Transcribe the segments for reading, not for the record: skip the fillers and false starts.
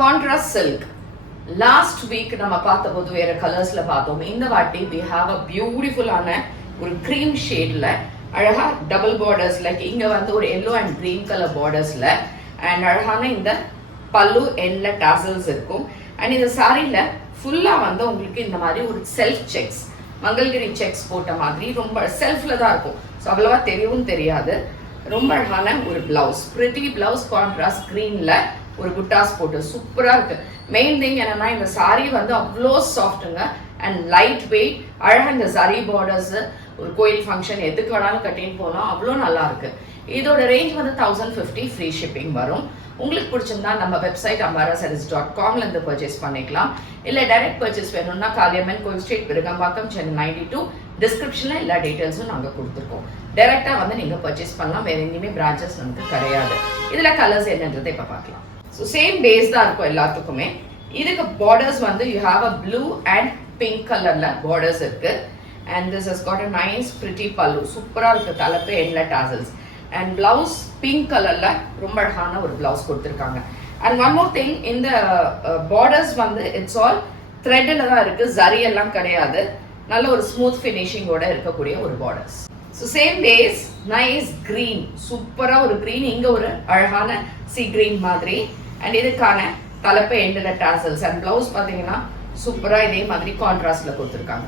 Contrast silk. Last week நம்ம பார்த்தபோது வேற கலர்ஸ்ல பார்த்தோம். இந்த வாட்டி we have a பியூட்டிஃபுல்லான ஒரு கிரீம் ஷேட்ல அழகா டபுள் பார்டர்ஸ், லைக் இங்க வந்து ஒரு எல்லோ அண்ட் கிரீன் கலர் பார்டர்ஸ்ல அண்ட் அழகான இந்த பல்லு எண்ட்ல டாசல்ஸ் இருக்கும். அண்ட் இந்த சாரியில ஃபுல்லா வந்து உங்களுக்கு இந்த மாதிரி ஒரு செல்ஃப் செக்ஸ், மங்கள்கிரி செக்ஸ் போட்ட மாதிரி ரொம்ப செல்ஃப்ல தான் இருக்கும். ஸோ அவ்வளவா தெரியவும் தெரியாது. ரொம்ப அழகான ஒரு பிளவுஸ், பிரிட்டி பிளவுஸ், கான்ட்ராஸ்ட் கிரீன்ல ஒரு புட்டாஸ் போட்டு சூப்பரா இருக்கு. மெயின் திங் என்னன்னா இந்த சாரி வந்து அவ்வளோ சாஃப்ட்டுங்க அண்ட் லைட் வெயிட். அழகா இந்த சரி பார்டர்ஸ் ஒரு கோயில் ஃபங்க்ஷன் எதுக்கு வேணாலும் கட்டின்னு போகலாம், அவ்வளோ நல்லா இருக்கு. இதோட ரேஞ்ச் வந்து 1050, ஃப்ரீ ஷிப்பிங் வரும். உங்களுக்கு பிடிச்சிருந்தா நம்ம வெப்சைட் ambarasarees.com இருந்து பர்ச்சேஸ் பண்ணிக்கலாம். இல்லை டைரக்ட் பர்ச்சேஸ் வேணும்னா காளியம்மன் கோயில் ஸ்ட்ரீட், விருகம்பாக்கம், சென்னை 92. டிஸ்கிரிப்ஷனில் எல்லா டீட்டெயில்ஸும் நாங்கள் கொடுத்துருக்கோம். டைரெக்டாக வந்து நீங்கள் பர்ச்சேஸ் பண்ணலாம். வேற எங்கேயுமே பிரான்ச்சஸ் நமக்கு கிடையாது. இதில் கலர்ஸ் என்னன்றதை இப்போ பார்க்கலாம். ஸோ சேம் பேஸ் தான் இருக்கும் எல்லாத்துக்குமே. இதுக்கு பார்டர்ஸ் வந்து you have a blue and pink கலர்ல பார்டர்ஸ் இருக்கு. And this has got a nice pretty பல்லு, சூப்பரா இருக்கு. தலைப்பு எண்ட்ல டாசல்ஸ் அண்ட் பிளவுஸ் பிங்க் கலர்ல ரொம்ப அழகான ஒரு பிளவுஸ் கொடுத்துருக்காங்க. அண்ட் ஒன் மோர் திங், இந்த பார்டர்ஸ் வந்து இட்ஸ் ஆல் த்ரெட்ல தான் இருக்கு, ஜரி எல்லாம் கிடையாது. நல்ல ஒரு ஸ்மூத் ஃபினிஷிங்கோட இருக்கக்கூடிய ஒரு borders. So same base, nice green, சூப்பரா ஒரு கிரீன், இங்க ஒரு அழகான சி கிரீன் மாதிரி. அண்ட் இதுக்கான தலைப்பு எண்டட டாசல்ஸ் அண்ட் பிளவுஸ் பாத்தீங்கன்னா சூப்பரா இதே மாதிரி கான்ட்ராஸ்ட்ல கொடுத்துருக்காங்க.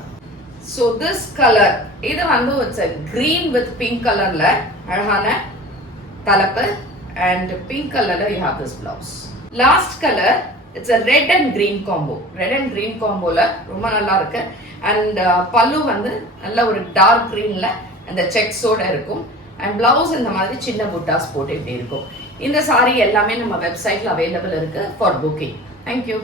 ஸோ திஸ் கலர், இது வந்து இட்ஸ் கிரீன் வித் பிங்க் கலர்ல அழகான தலைப்பு அண்ட் பிங்க் கலர்ல you have this blouse. Last colour it's a red and green combo. Red and green காம்போல ரொம்ப நல்லா இருக்கு. அண்ட் பல்லு வந்து நல்ல ஒரு டார்க் கிரீன்ல அந்த செக்ஸோட இருக்கும். அண்ட் பிளவுஸ் இந்த மாதிரி சின்ன புட்டாஸ் போட்டு இப்படி இருக்கும். இந்த சாரி எல்லாமே நம்ம வெப்சைட்ல அவைலபிள் இருக்கு ஃபார் புக்கிங். தேங்க்யூ.